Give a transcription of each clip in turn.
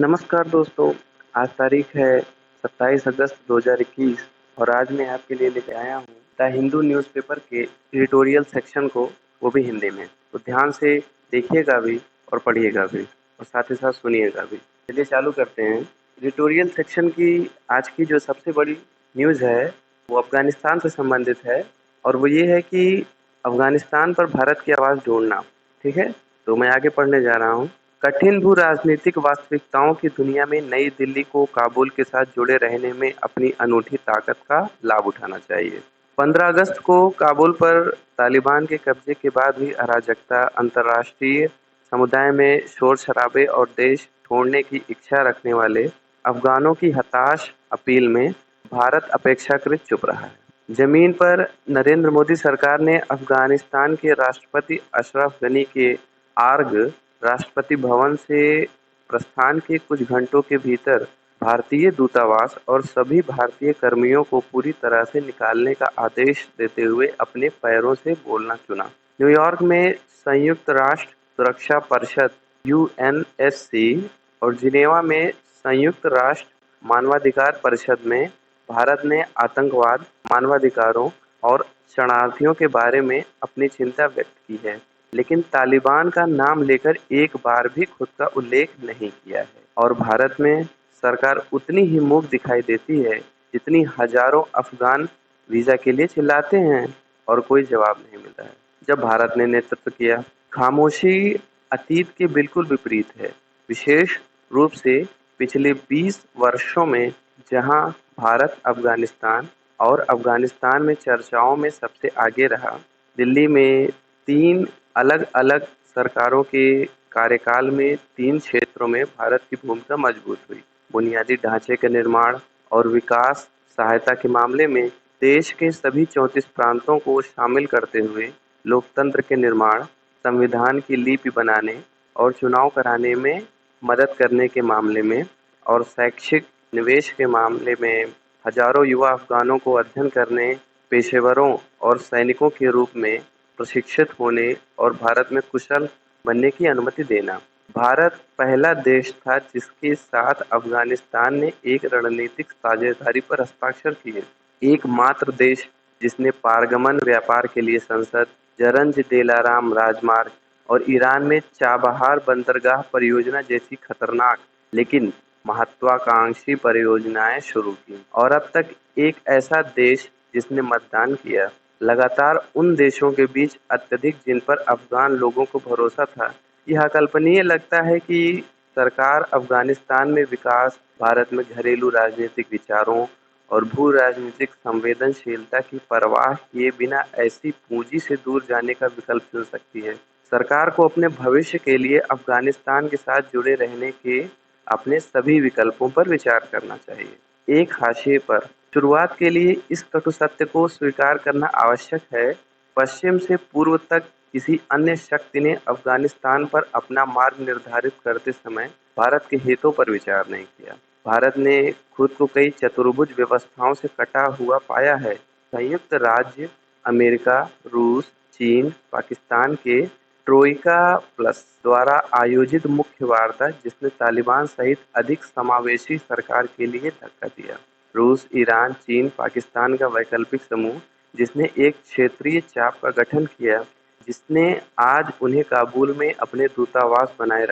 नमस्कार दोस्तों। आज तारीख है 27 अगस्त 2021 और आज मैं आपके लिए लेकर आया हूँ द हिंदू न्यूज़पेपर के एडिटोरियल सेक्शन को, वो भी हिंदी में। तो ध्यान से देखिएगा भी और पढ़िएगा भी और साथ ही साथ सुनिएगा भी। चलिए चालू करते हैं। एडिटोरियल सेक्शन की आज की जो सबसे बड़ी न्यूज़ है वो अफगानिस्तान से संबंधित है और वो ये है कि अफगानिस्तान पर भारत की आवाज़ ढूंढना। ठीक है, तो मैं आगे पढ़ने जा रहा हूँ। कठिन भू राजनीतिक वास्तविकताओं की दुनिया में नई दिल्ली को काबुल के साथ जुड़े रहने में अपनी अनूठी ताकत का लाभ उठाना चाहिए। 15 अगस्त को काबुल पर तालिबान के कब्जे के बाद हुई अराजकता, अंतर्राष्ट्रीय समुदाय में शोर शराबे और देश छोड़ने की इच्छा रखने वाले अफगानों की हताश अपील में भारत अपेक्षाकृत चुप रहा है। जमीन पर नरेंद्र मोदी सरकार ने अफगानिस्तान के राष्ट्रपति अशरफ गनी के आर्ग राष्ट्रपति भवन से प्रस्थान के कुछ घंटों के भीतर भारतीय दूतावास और सभी भारतीय कर्मियों को पूरी तरह से निकालने का आदेश देते हुए अपने पैरों से बोलना चुना। न्यूयॉर्क में संयुक्त राष्ट्र सुरक्षा परिषद यूएनएससी और जिनेवा में संयुक्त राष्ट्र मानवाधिकार परिषद में भारत ने आतंकवाद, मानवाधिकारों और शरणार्थियों के बारे में अपनी चिंता व्यक्त की है, लेकिन तालिबान का नाम लेकर एक बार भी खुद का उल्लेख नहीं किया है। और भारत में सरकार उतनी ही मूक दिखाई देती है जितनी हजारों अफगान वीजा के लिए चिल्लाते हैं और कोई जवाब नहीं मिलता है। जब भारत ने नेतृत्व किया, खामोशी अतीत के बिल्कुल विपरीत है, विशेष रूप से पिछले 20 वर्षों में, जहां भारत अफगानिस्तान में चर्चाओं में सबसे आगे रहा। दिल्ली में 3 अलग-अलग सरकारों के कार्यकाल में 3 क्षेत्रों में भारत की भूमिका मजबूत हुई। बुनियादी ढांचे के निर्माण और विकास सहायता के मामले में देश के सभी 34 प्रांतों को शामिल करते हुए, लोकतंत्र के निर्माण, संविधान की लिपि बनाने और चुनाव कराने में मदद करने के मामले में और शैक्षिक निवेश के मामले में हजारों युवा अफगानों को अध्ययन करने, पेशेवरों और सैनिकों के रूप में प्रशिक्षित होने और भारत में कुशल बनने की अनुमति देना। भारत पहला देश था जिसके साथ अफगानिस्तान ने एक रणनीतिक साझेदारी पर हस्ताक्षर किए। एकमात्र देश जिसने पारगमन व्यापार के लिए संसद, जरंज दिलाराम राजमार्ग और ईरान में चाबहार बंदरगाह परियोजना जैसी खतरनाक लेकिन महत्वाकांक्षी परियोजनाएं शुरू की। और अब तक एक ऐसा देश जिसने मतदान किया। लगातार उन देशों के बीच अत्यधिक जिन पर अफगान लोगों को भरोसा था। यह अकल्पनीय लगता है कि सरकार अफगानिस्तान में विकास, भारत में घरेलू राजनीतिक विचारों और भू राजनीतिक संवेदनशीलता की परवाह किए बिना ऐसी पूंजी से दूर जाने का विकल्प चुन सकती है। सरकार को अपने भविष्य के लिए अफगानिस्तान के साथ जुड़े रहने के अपने सभी विकल्पों पर विचार करना चाहिए। एक हाशिए पर, शुरुआत के लिए इस कटु सत्य को स्वीकार करना आवश्यक है, पश्चिम से पूर्व तक किसी अन्य शक्ति ने अफगानिस्तान पर अपना मार्ग निर्धारित करते समय भारत के हितों पर विचार नहीं किया। भारत ने खुद को कई चतुर्भुज व्यवस्थाओं से कटा हुआ पाया है। संयुक्त राज्य अमेरिका, रूस, चीन, पाकिस्तान के ट्रोइका प्लस द्वारा आयोजित मुख्य वार्ता, जिसने तालिबान सहित अधिक समावेशी सरकार के लिए धक्का दिया। रूस, ईरान, चीन, पाकिस्तान का वैकल्पिक समूह, जिसने एक क्षेत्रीय चाप का गठन किया, जिसने आज उन्हें काबुल में अपने दूतावास बनाए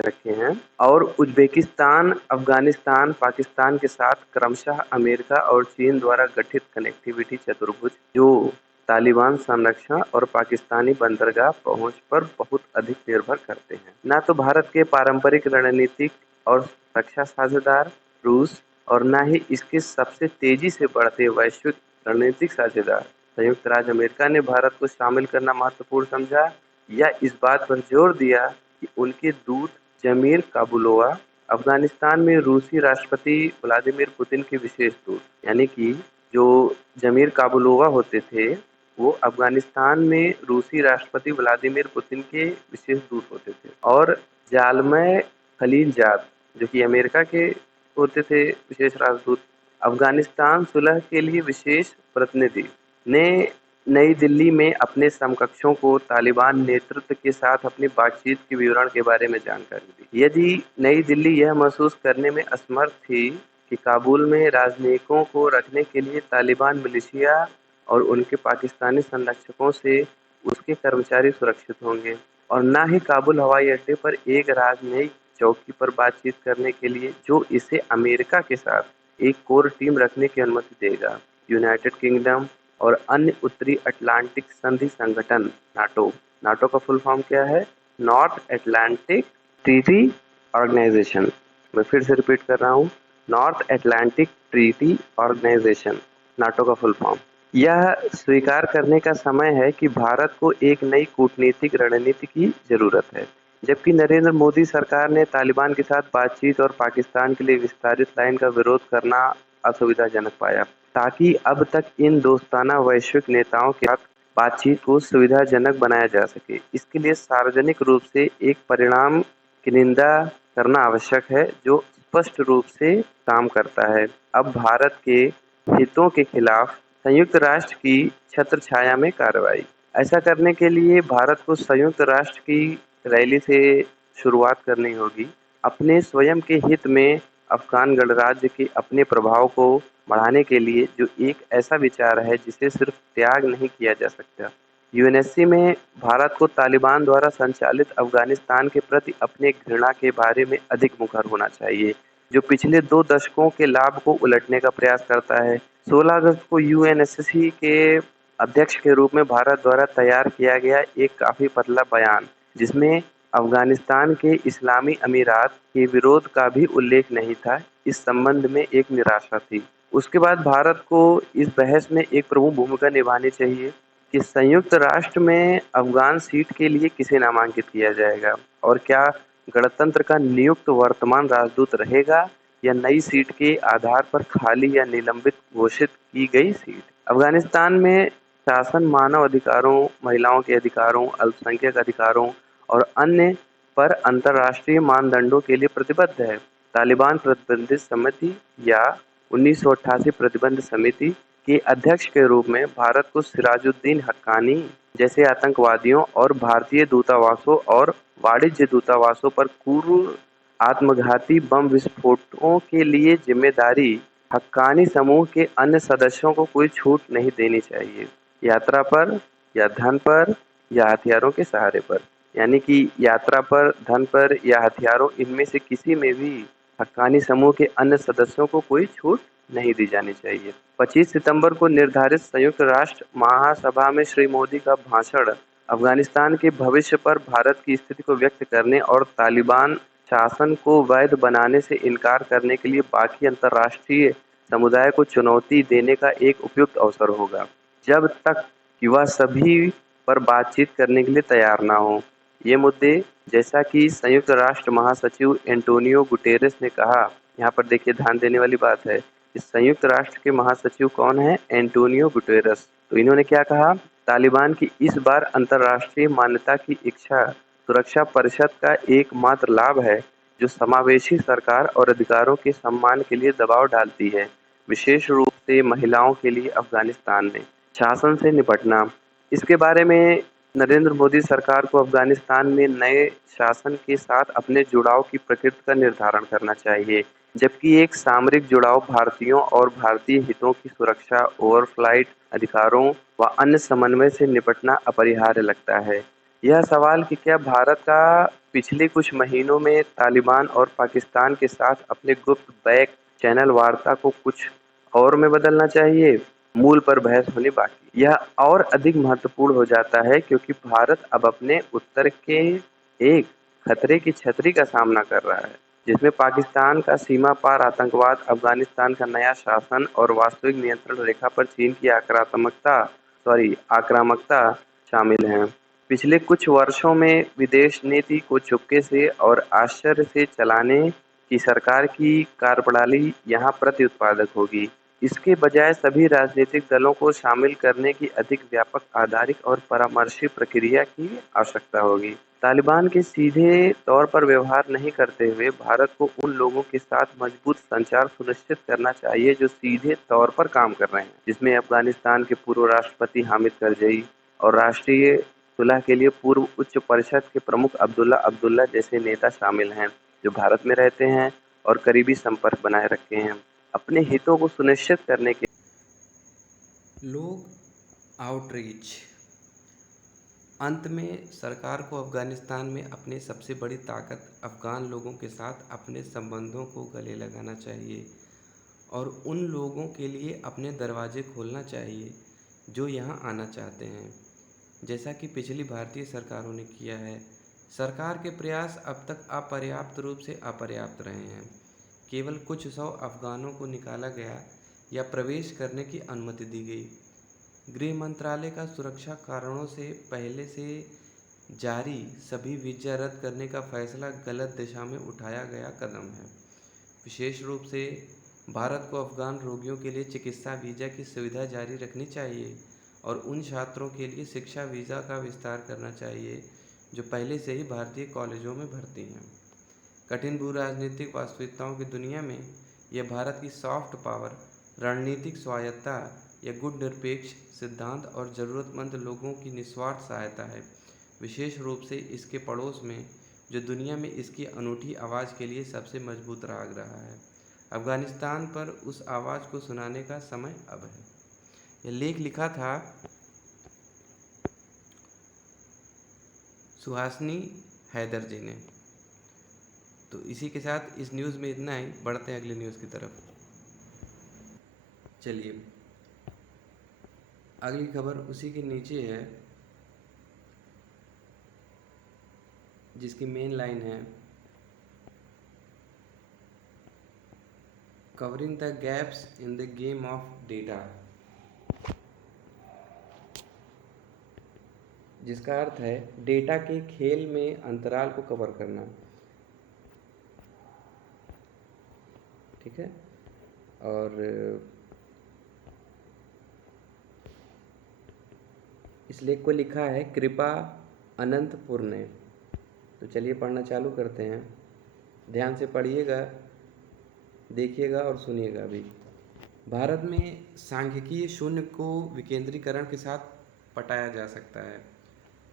रखे हैं। और उज्बेकिस्तान, अफगानिस्तान, पाकिस्तान के साथ क्रमशः अमेरिका और चीन द्वारा गठित कनेक्टिविटी चतुर्भुज, जो तालिबान संरक्षण और पाकिस्तानी बंदरगाह पहुंच पर बहुत अधिक निर्भर करते हैं। न तो भारत के पारंपरिक रणनीतिक और रक्षा साझेदार रूस और न ही इसके सबसे तेजी से बढ़ते वैश्विक रणनीतिक साझेदार संयुक्त राज्य अमेरिका ने भारत को शामिल करना महत्वपूर्ण समझा या इस बात पर जोर दिया कि उनके दूत जमीर काबुलोवा, अफगानिस्तान में रूसी राष्ट्रपति व्लादिमीर पुतिन के विशेष दूत, यानी कि जो जमीर काबुलोवा होते थे वो अफगानिस्तान में रूसी राष्ट्रपति व्लादिमीर पुतिन के विशेष दूत होते थे। और जालमय खलीलजाद, जो कि अमेरिका के होते थे विशेष राजदूत, अफगानिस्तान सुलह के लिए विशेष प्रतिनिधि, ने नई दिल्ली में अपने समकक्षों को तालिबान नेतृत्व के साथ अपनी बातचीत के विवरण के बारे में जानकारी दी। यदि नई दिल्ली यह महसूस करने में असमर्थ थी कि काबुल में राजनयिकों को रखने के लिए तालिबान मिलिशिया और उनके पाकिस्तानी संरक्षकों से उसके कर्मचारी सुरक्षित होंगे, और न ही काबुल हवाई अड्डे पर एक राजनयिक चौकी पर बातचीत करने के लिए जो इसे अमेरिका के साथ एक कोर टीम रखने की अनुमति देगा, यूनाइटेड किंगडम और अन्य उत्तरी अटलांटिक संधि संगठन नाटो। नाटो का फुल फॉर्म क्या है? North Atlantic Treaty Organization. मैं फिर से रिपीट कर रहा हूँ, North Atlantic Treaty Organization, NATO का फुल फॉर्म। यह स्वीकार करने का समय है कि भारत को एक नई कूटनीतिक रणनीति की जरूरत है। जबकि नरेंद्र मोदी सरकार ने तालिबान के साथ बातचीत और पाकिस्तान के लिए विस्तारित लाइन का विरोध करना असुविधाजनक पाया, ताकि अब तक इन दोस्ताना वैश्विक नेताओं के साथ बातचीत को सुविधाजनक बनाया जा सके। इसके लिए सार्वजनिक रूप से एक परिणाम की निंदा करना आवश्यक है जो स्पष्ट रूप से काम करता है। अब भारत के हितों के खिलाफ संयुक्त राष्ट्र की छत्र छाया में कार्रवाई। ऐसा करने के लिए भारत को संयुक्त राष्ट्र की रैली से शुरुआत करनी होगी। अपने स्वयं के हित में अफगान गणराज्य के अपने प्रभाव को बढ़ाने के लिए, जो एक ऐसा विचार है जिसे सिर्फ त्याग नहीं किया जा सकता। यूएनएससी में भारत को तालिबान द्वारा संचालित अफगानिस्तान के प्रति अपने घृणा के बारे में अधिक मुखर होना चाहिए, जो पिछले 2 दशकों के लाभ को उलटने का प्रयास करता है। 16 अगस्त को यूएनएससी के अध्यक्ष के रूप में भारत द्वारा तैयार किया गया एक काफी पतला बयान, जिसमें अफगानिस्तान के इस्लामी अमीरात के विरोध का भी उल्लेख नहीं था, इस संबंध में एक निराशा थी। उसके बाद भारत को इस बहस में एक प्रमुख भूमिका निभानी चाहिए कि संयुक्त राष्ट्र में अफगान सीट के लिए किसे नामांकित किया जाएगा, और क्या गणतंत्र का नियुक्त वर्तमान राजदूत रहेगा या नई सीट के आधार पर खाली या निलंबित घोषित की गई सीट। अफगानिस्तान में शासन मानव अधिकारों, महिलाओं के अधिकारों, अल्पसंख्यक अधिकारों और अन्य पर अंतर्राष्ट्रीय मानदंडों के लिए प्रतिबद्ध है। तालिबान प्रतिबंधित समिति या 1988 प्रतिबंध समिति के अध्यक्ष के रूप में भारत को सिराजुद्दीन हक्कानी जैसे आतंकवादियों और भारतीय दूतावासों और वाणिज्य दूतावासों पर पूर्व आत्मघाती बम विस्फोटों के लिए जिम्मेदारी हक्कानी समूह के अन्य सदस्यों को कोई छूट नहीं देनी चाहिए, यात्रा पर या धन पर या हथियारों के सहारे पर। यानी कि यात्रा पर, धन पर या हथियारों, इनमें से किसी में भी हक्कानी समूह के अन्य सदस्यों को कोई छूट नहीं दी जानी चाहिए। 25 सितंबर को निर्धारित संयुक्त राष्ट्र महासभा में श्री मोदी का भाषण अफगानिस्तान के भविष्य पर भारत की स्थिति को व्यक्त करने और तालिबान शासन को वैध बनाने से इनकार करने के लिए बाकी अंतर्राष्ट्रीय समुदाय को चुनौती देने का एक उपयुक्त अवसर होगा, जब तक कि वह सभी पर बातचीत करने के लिए तैयार न हो। ये मुद्दे, जैसा कि संयुक्त राष्ट्र महासचिव एंटोनियो गुटेरेस ने कहा, यहाँ पर देखिए ध्यान देने वाली बात है, इस संयुक्त राष्ट्र के महासचिव कौन है? Antonio Guterres. तो इन्होंने क्या कहा? तालिबान की इस बार अंतर्राष्ट्रीय मान्यता की इच्छा सुरक्षा परिषद का एकमात्र लाभ है, जो समावेशी सरकार और अधिकारों के सम्मान के लिए दबाव डालती है, विशेष रूप से महिलाओं के लिए अफगानिस्तान में शासन से निपटना। इसके बारे में नरेंद्र मोदी सरकार को अफगानिस्तान में नए शासन के साथ अपने जुड़ाव की प्रकृति का निर्धारण करना चाहिए, जबकि एक सामरिक जुड़ाव भारतीयों और भारतीय हितों की सुरक्षा, ओवरफ्लाइट अधिकारों व अन्य समन्वय से निपटना अपरिहार्य लगता है। यह सवाल कि क्या भारत का पिछले कुछ महीनों में तालिबान और पाकिस्तान के साथ अपने गुप्त बैक चैनल वार्ता को कुछ और में बदलना चाहिए, मूल पर बहस होनी बाकी। यह और अधिक महत्वपूर्ण हो जाता है क्योंकि भारत अब अपने उत्तर के एक खतरे की छतरी का सामना कर रहा है, जिसमें पाकिस्तान का सीमा पार आतंकवाद, अफगानिस्तान का नया शासन और वास्तविक नियंत्रण रेखा पर चीन की आक्रामकता शामिल हैं। पिछले कुछ वर्षों में विदेश नीति को चुपके से और आश्चर्य से चलाने की सरकार की कार्यप्रणाली यहाँ प्रति-उत्पादक होगी। इसके बजाय सभी राजनीतिक दलों को शामिल करने की अधिक व्यापक, आधारित और परामर्शी प्रक्रिया की आवश्यकता होगी, तालिबान के सीधे तौर पर व्यवहार नहीं करते हुए भारत को उन लोगों के साथ मजबूत संचार सुनिश्चित करना चाहिए जो सीधे तौर पर काम कर रहे हैं, जिसमें अफगानिस्तान के पूर्व राष्ट्रपति हामिद करजई और राष्ट्रीय सुलह के लिए पूर्व उच्च परिषद के प्रमुख अब्दुल्ला अब्दुल्ला जैसे नेता शामिल हैं, जो भारत में रहते हैं और करीबी संपर्क बनाए रखे हैं। अपने हितों को सुनिश्चित करने के लोग आउटरीच। अंत में सरकार को अफगानिस्तान में अपनी सबसे बड़ी ताकत अफगान लोगों के साथ अपने संबंधों को गले लगाना चाहिए और उन लोगों के लिए अपने दरवाजे खोलना चाहिए जो यहाँ आना चाहते हैं, जैसा कि पिछली भारतीय सरकारों ने किया है। सरकार के प्रयास अब तक अपर्याप्त रूप से अपर्याप्त रहे हैं। केवल कुछ सौ अफगानों को निकाला गया या प्रवेश करने की अनुमति दी गई। गृह मंत्रालय का सुरक्षा कारणों से पहले से जारी सभी वीज़ा रद्द करने का फैसला गलत दिशा में उठाया गया कदम है। विशेष रूप से भारत को अफगान रोगियों के लिए चिकित्सा वीज़ा की सुविधा जारी रखनी चाहिए और उन छात्रों के लिए शिक्षा वीज़ा का विस्तार करना चाहिए जो पहले से ही भारतीय कॉलेजों में भर्ती हैं। कठिन भू राजनीतिक वास्तविकताओं की दुनिया में यह भारत की सॉफ्ट पावर, रणनीतिक स्वायत्तता या गुट निरपेक्ष सिद्धांत और ज़रूरतमंद लोगों की निस्वार्थ सहायता है, विशेष रूप से इसके पड़ोस में जो दुनिया में इसकी अनूठी आवाज़ के लिए सबसे मजबूत राग रहा है। अफगानिस्तान पर उस आवाज़ को सुनाने का समय अब है। यह लेख लिखा था सुहासिनी हैदर जी ने। तो इसी के साथ इस न्यूज़ में इतना ही, बढ़ते हैं अगले न्यूज़ की तरफ। चलिए, अगली खबर उसी के नीचे है जिसकी मेन लाइन है covering the gaps in the game of data, जिसका अर्थ है डेटा के खेल में अंतराल को कवर करना। ठीक है, और इस लेख को लिखा है कृपा अनंतपुर ने। तो चलिए पढ़ना चालू करते हैं। ध्यान से पढ़िएगा, देखिएगा और सुनिएगा भी। भारत में सांख्यिकीय शून्य को विकेंद्रीकरण के साथ पटाया जा सकता है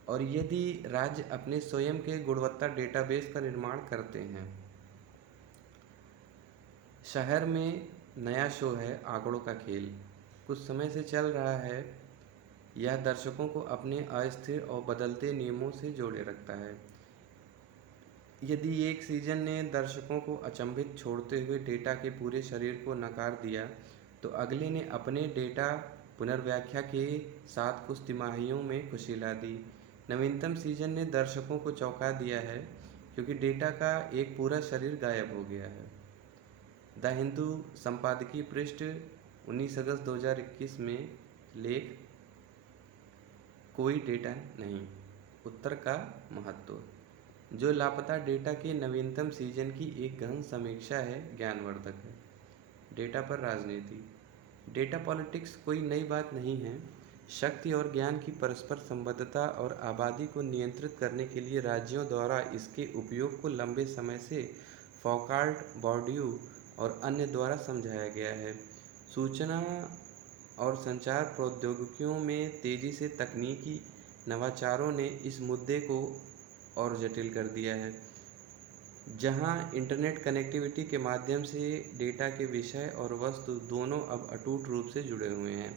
और यदि राज्य अपने स्वयं के गुणवत्ता डेटाबेस का निर्माण करते हैं। शहर में नया शो है आंकड़ों का खेल, कुछ समय से चल रहा है। यह दर्शकों को अपने अस्थिर और बदलते नियमों से जोड़े रखता है। यदि एक सीजन ने दर्शकों को अचंभित छोड़ते हुए डेटा के पूरे शरीर को नकार दिया, तो अगले ने अपने डेटा पुनर्व्याख्या के साथ कुछ तिमाहियों में खुशी ला दी। नवीनतम सीजन ने दर्शकों को चौंका दिया है क्योंकि डेटा का एक पूरा शरीर गायब हो गया है। द हिंदू संपादकीय पृष्ठ 19 अगस्त 2021 में लेख कोई डेटा नहीं, उत्तर का महत्व, जो लापता डेटा के नवीनतम सीजन की एक गहन समीक्षा है, ज्ञानवर्धक है। डेटा पर राजनीति। डेटा पॉलिटिक्स कोई नई बात नहीं है। शक्ति और ज्ञान की परस्पर संबद्धता और आबादी को नियंत्रित करने के लिए राज्यों द्वारा इसके उपयोग को लंबे समय से फौकाल्ट, बॉर्ड्यू और अन्य द्वारा समझाया गया है। सूचना और संचार प्रौद्योगिकियों में तेज़ी से तकनीकी नवाचारों ने इस मुद्दे को और जटिल कर दिया है, जहां इंटरनेट कनेक्टिविटी के माध्यम से डेटा के विषय और वस्तु दोनों अब अटूट रूप से जुड़े हुए हैं।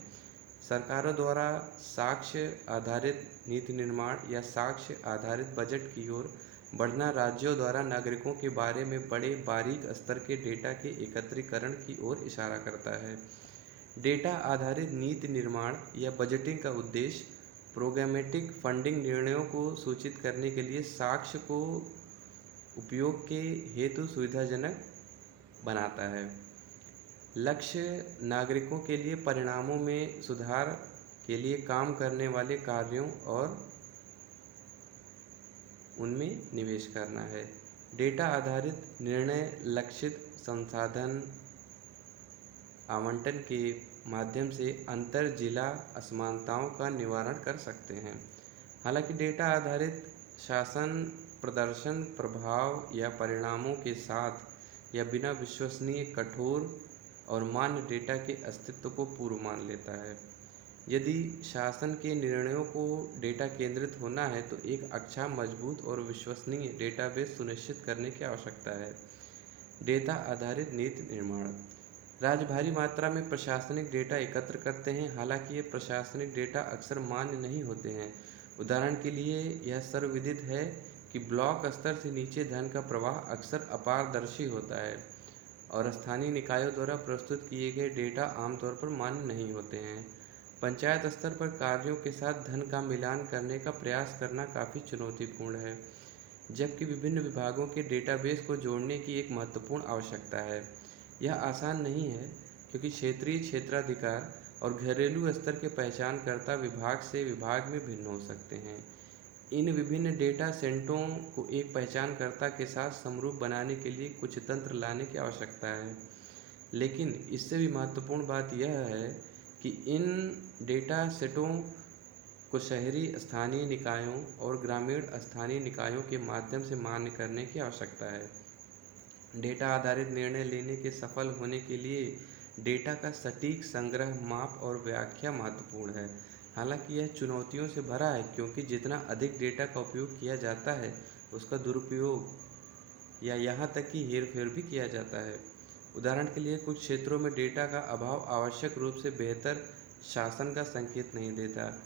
सरकारों द्वारा साक्ष्य आधारित नीति निर्माण या साक्ष्य आधारित बजट की ओर बढ़ना राज्यों द्वारा नागरिकों के बारे में बड़े बारीक स्तर के डेटा के एकत्रीकरण की ओर इशारा करता है। डेटा आधारित नीति निर्माण या बजटिंग का उद्देश्य प्रोग्रामेटिक फंडिंग निर्णयों को सूचित करने के लिए साक्ष्य को उपयोग के हेतु सुविधाजनक बनाता है। लक्ष्य नागरिकों के लिए परिणामों में सुधार के लिए काम करने वाले कार्यों और उनमें निवेश करना है। डेटा आधारित निर्णय लक्षित संसाधन आवंटन के माध्यम से अंतर जिला असमानताओं का निवारण कर सकते हैं। हालांकि डेटा आधारित शासन प्रदर्शन, प्रभाव या परिणामों के साथ या बिना विश्वसनीय, कठोर और मान्य डेटा के अस्तित्व को पूर्व मान लेता है। यदि शासन के निर्णयों को डेटा केंद्रित होना है तो एक अच्छा, मजबूत और विश्वसनीय डेटाबेस सुनिश्चित करने की आवश्यकता है। डेटा आधारित नीति निर्माण। राज्य भारी मात्रा में प्रशासनिक डेटा एकत्र करते हैं, हालांकि ये प्रशासनिक डेटा अक्सर मान्य नहीं होते हैं। उदाहरण के लिए, यह सर्वविदित है कि ब्लॉक स्तर से नीचे धन का प्रवाह अक्सर अपारदर्शी होता है और स्थानीय निकायों द्वारा प्रस्तुत किए गए डेटा आमतौर पर मान्य नहीं होते हैं। पंचायत स्तर पर कार्यों के साथ धन का मिलान करने का प्रयास करना काफ़ी चुनौतीपूर्ण है, जबकि विभिन्न विभागों के डेटाबेस को जोड़ने की एक महत्वपूर्ण आवश्यकता है। यह आसान नहीं है क्योंकि क्षेत्रीय क्षेत्राधिकार और घरेलू स्तर के पहचानकर्ता विभाग से विभाग में भिन्न हो सकते हैं। इन विभिन्न डेटा सेटों को एक पहचानकर्ता के साथ समरूप बनाने के लिए कुछ तंत्र लाने की आवश्यकता है, लेकिन इससे भी महत्वपूर्ण बात यह है कि इन डेटा सेटों को शहरी स्थानीय निकायों और ग्रामीण स्थानीय निकायों के माध्यम से मान्य करने की आवश्यकता है। डेटा आधारित निर्णय लेने के सफल होने के लिए डेटा का सटीक संग्रह, माप और व्याख्या महत्वपूर्ण है। हालांकि यह चुनौतियों से भरा है क्योंकि जितना अधिक डेटा का उपयोग किया जाता है, उसका दुरुपयोग या यहाँ तक कि हेरफेर भी किया जाता है। उदाहरण के लिए, कुछ क्षेत्रों में डेटा का अभाव आवश्यक रूप से बेहतर शासन का संकेत नहीं देता।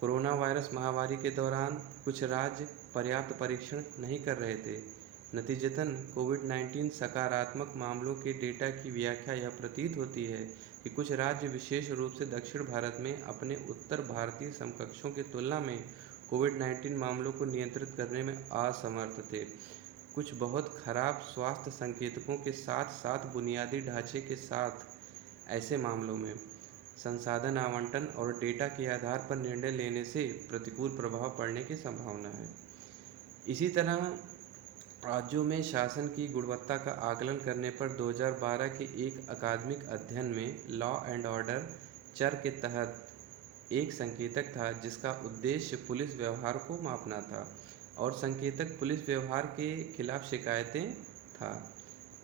कोरोना वायरस महामारी के दौरान कुछ राज्य पर्याप्त परीक्षण नहीं कर रहे थे। नतीजतन कोविड-19 सकारात्मक मामलों के डेटा की व्याख्या यह प्रतीत होती है कि कुछ राज्य, विशेष रूप से दक्षिण भारत में, अपने उत्तर भारतीय समकक्षों की तुलना में कोविड-19 मामलों को नियंत्रित करने में असमर्थ थे। कुछ बहुत खराब स्वास्थ्य संकेतकों के साथ साथ बुनियादी ढांचे के साथ ऐसे मामलों में संसाधन आवंटन और डेटा के आधार पर निर्णय लेने से प्रतिकूल प्रभाव पड़ने की संभावना है। इसी तरह राज्यों में शासन की गुणवत्ता का आकलन करने पर 2012 के एक अकादमिक अध्ययन में लॉ एंड ऑर्डर चर के तहत एक संकेतक था जिसका उद्देश्य पुलिस व्यवहार को मापना था, और संकेतक पुलिस व्यवहार के खिलाफ शिकायतें था।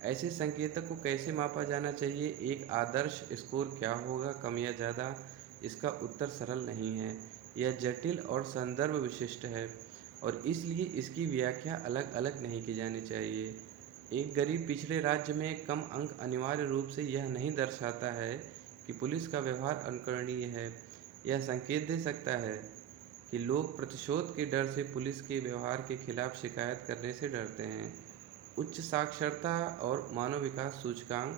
ऐसे संकेतक को कैसे मापा जाना चाहिए? एक आदर्श स्कोर क्या होगा, कम या ज़्यादा? इसका उत्तर सरल नहीं है। यह जटिल और संदर्भ विशिष्ट है और इसलिए इसकी व्याख्या अलग अलग नहीं की जानी चाहिए। एक गरीब पिछड़े राज्य में कम अंक अनिवार्य रूप से यह नहीं दर्शाता है कि पुलिस का व्यवहार अनुकरणीय है। यह संकेत दे सकता है कि लोग प्रतिशोध के डर से पुलिस के व्यवहार के खिलाफ शिकायत करने से डरते हैं। उच्च साक्षरता और मानव विकास सूचकांक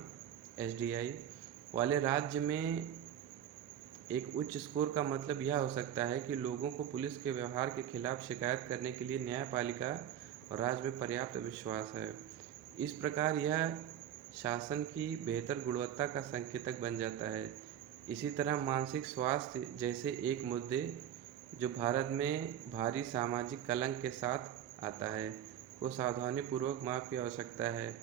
(HDI) वाले राज्य में एक उच्च स्कोर का मतलब यह हो सकता है कि लोगों को पुलिस के व्यवहार के खिलाफ शिकायत करने के लिए न्यायपालिका और राज्य में पर्याप्त विश्वास है। इस प्रकार यह शासन की बेहतर गुणवत्ता का संकेतक बन जाता है। इसी तरह मानसिक स्वास्थ्य जैसे एक मुद्दे, जो भारत में भारी सामाजिक कलंक के साथ आता है, को सावधानीपूर्वक माप की आवश्यकता है,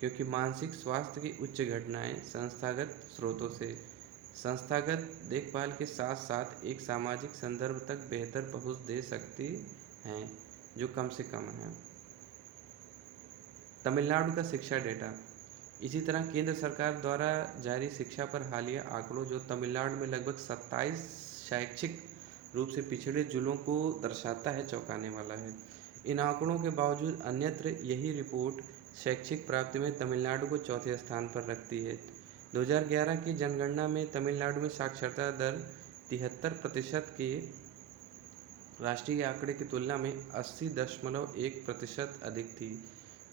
क्योंकि मानसिक स्वास्थ्य की उच्च घटनाएं संस्थागत स्रोतों से संस्थागत देखभाल के साथ साथ एक सामाजिक संदर्भ तक बेहतर पहुंच दे सकती हैं, जो कम से कम है। तमिलनाडु का शिक्षा डेटा। इसी तरह केंद्र सरकार द्वारा जारी शिक्षा पर हालिया आंकड़ों, जो तमिलनाडु में लगभग 27 शैक्षिक रूप से पिछड़े जिलों को दर्शाता है, चौंकाने वाला है। इन आंकड़ों के बावजूद अन्यत्र यही रिपोर्ट शैक्षिक प्राप्ति में तमिलनाडु को चौथे स्थान पर रखती है। 2011 की जनगणना में तमिलनाडु में साक्षरता दर 73% के राष्ट्रीय आंकड़े की तुलना में 80.1% अधिक थी,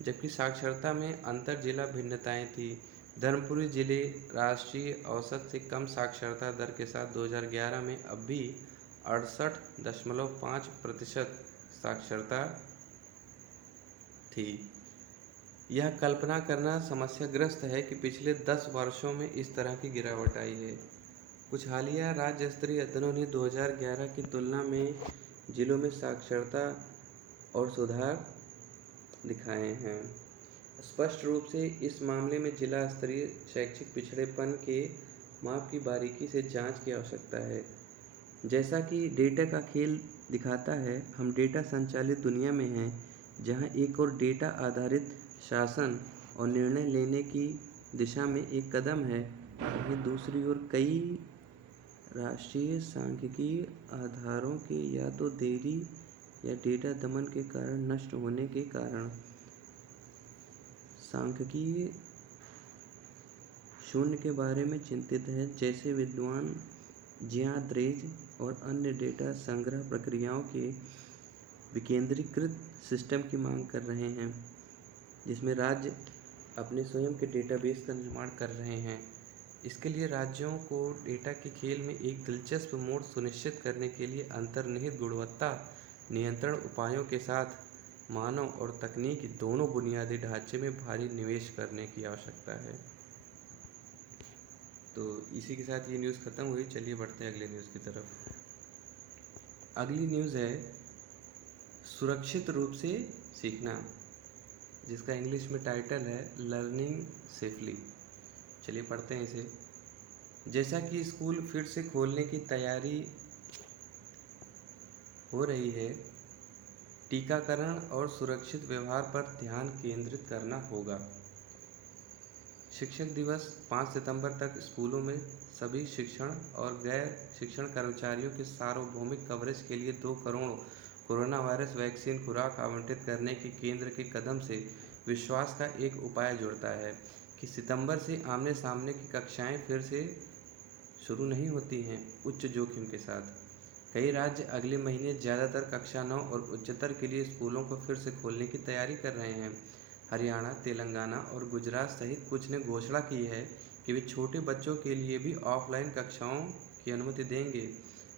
जबकि साक्षरता में अंतर जिला भिन्नताएं थी। धर्मपुरी जिले राष्ट्रीय औसत से कम साक्षरता दर के साथ 2011 में अब भी 68.5% साक्षरता थी। यह कल्पना करना समस्याग्रस्त है कि पिछले 10 वर्षों में इस तरह की गिरावट आई है। कुछ हालिया राज्य स्तरीय अध्ययनों ने 2011 की तुलना में जिलों में साक्षरता और सुधार दिखाए हैं। स्पष्ट रूप से इस मामले में जिला स्तरीय शैक्षिक पिछड़ेपन के माप की बारीकी से जांच की आवश्यकता है। जैसा कि डेटा का खेल दिखाता है हम डेटा संचालित दुनिया में हैं, जहां एक और डेटा आधारित शासन और निर्णय लेने की दिशा में एक कदम है, वहीं दूसरी ओर कई राष्ट्रीय सांख्यिकी आधारों के या तो देरी या डेटा दमन के कारण नष्ट होने के कारण सांख्यिकीय शून्य के बारे में चिंतित है, जैसे विद्वान ज्याद्रेज और अन्य डेटा संग्रह प्रक्रियाओं के विकेंद्रीकृत सिस्टम की मांग कर रहे हैं, जिसमें राज्य अपने स्वयं के डेटाबेस का निर्माण कर रहे हैं। इसके लिए राज्यों को डेटा के खेल में एक दिलचस्प मोड़ सुनिश्चित करने के लिए अंतर्निहित गुणवत्ता नियंत्रण उपायों के साथ मानव और तकनीकी दोनों बुनियादी ढांचे में भारी निवेश करने की आवश्यकता है। तो इसी के साथ ये न्यूज़ ख़त्म हुई। चलिए बढ़ते हैं अगले न्यूज़ की तरफ। अगली न्यूज़ है सुरक्षित रूप से सीखना, जिसका इंग्लिश में टाइटल है लर्निंग सेफली। चलिए पढ़ते हैं इसे। जैसा कि स्कूल फिर से खोलने की तैयारी हो रही है, टीकाकरण और सुरक्षित व्यवहार पर ध्यान केंद्रित करना होगा। शिक्षक दिवस 5 सितंबर तक स्कूलों में सभी शिक्षण और गैर शिक्षण कर्मचारियों के सार्वभौमिक कवरेज के लिए 2 करोड़ कोरोना वायरस वैक्सीन खुराक आवंटित करने के केंद्र के कदम से विश्वास का एक उपाय जुड़ता है कि सितंबर से आमने सामने की कक्षाएं फिर से शुरू नहीं होती हैं उच्च जोखिम के साथ। कई राज्य अगले महीने ज़्यादातर कक्षा 9 और उच्चतर के लिए स्कूलों को फिर से खोलने की तैयारी कर रहे हैं। हरियाणा, तेलंगाना और गुजरात सहित कुछ ने घोषणा की है कि वे छोटे बच्चों के लिए भी ऑफलाइन कक्षाओं की अनुमति देंगे।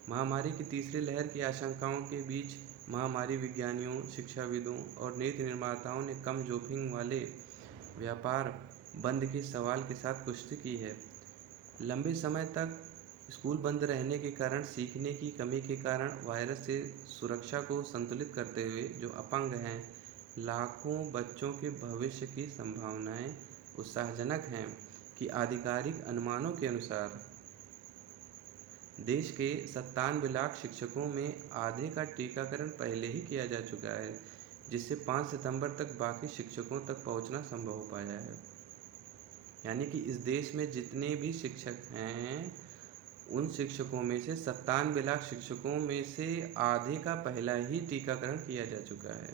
महामारी की तीसरी लहर की आशंकाओं के बीच महामारी विज्ञानियों, शिक्षाविदों और नीति निर्माताओं ने कम जोखिम वाले व्यापार बंद के सवाल के साथ कुश्ती की है। लंबे समय तक स्कूल बंद रहने के कारण सीखने की कमी के कारण वायरस से सुरक्षा को संतुलित करते हुए जो अपंग हैं, लाखों बच्चों के भविष्य की संभावनाएं उत्साहजनक हैं कि आधिकारिक अनुमानों के अनुसार देश के 97 लाख शिक्षकों में आधे का टीकाकरण पहले ही किया जा चुका है, जिससे 5 सितंबर तक बाकी शिक्षकों तक पहुंचना संभव हो पाया है। यानी कि इस देश में जितने भी शिक्षक हैं, उन शिक्षकों में से 97 लाख शिक्षकों में से आधे का पहला ही टीकाकरण किया जा चुका है,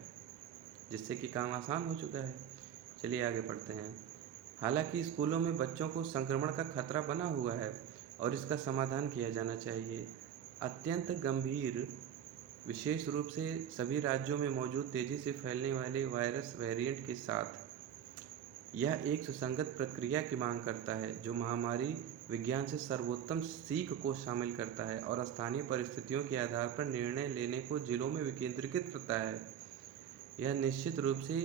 जिससे कि काम आसान हो चुका है। चलिए आगे बढ़ते हैं। हालांकि स्कूलों में बच्चों को संक्रमण का खतरा बना हुआ है और इसका समाधान किया जाना चाहिए। अत्यंत गंभीर, विशेष रूप से सभी राज्यों में मौजूद तेज़ी से फैलने वाले वायरस वेरिएंट के साथ, यह एक सुसंगत प्रक्रिया की मांग करता है जो महामारी विज्ञान से सर्वोत्तम सीख को शामिल करता है और स्थानीय परिस्थितियों के आधार पर निर्णय लेने को जिलों में विकेंद्रीकृत करता है। यह निश्चित रूप से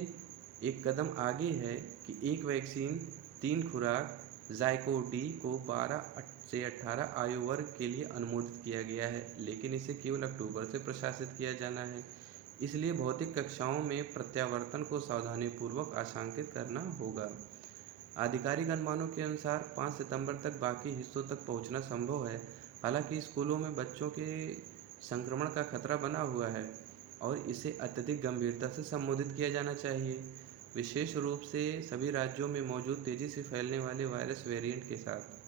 एक कदम आगे है कि एक वैक्सीन 3 खुराक ज़ाइकोव-डी को 12 से 18 आयु वर्ग के लिए अनुमोदित किया गया है, लेकिन इसे केवल अक्टूबर से प्रशासित किया जाना है। इसलिए भौतिक कक्षाओं में प्रत्यावर्तन को सावधानीपूर्वक आशंकित करना होगा। आधिकारिक अनुमानों के अनुसार 5 सितंबर तक बाकी हिस्सों तक पहुंचना संभव है। हालांकि स्कूलों में बच्चों के संक्रमण का खतरा बना हुआ है और इसे अत्यधिक गंभीरता से संबोधित किया जाना चाहिए, विशेष रूप से सभी राज्यों में मौजूद तेज़ी से फैलने वाले वायरस वेरिएंट के साथ।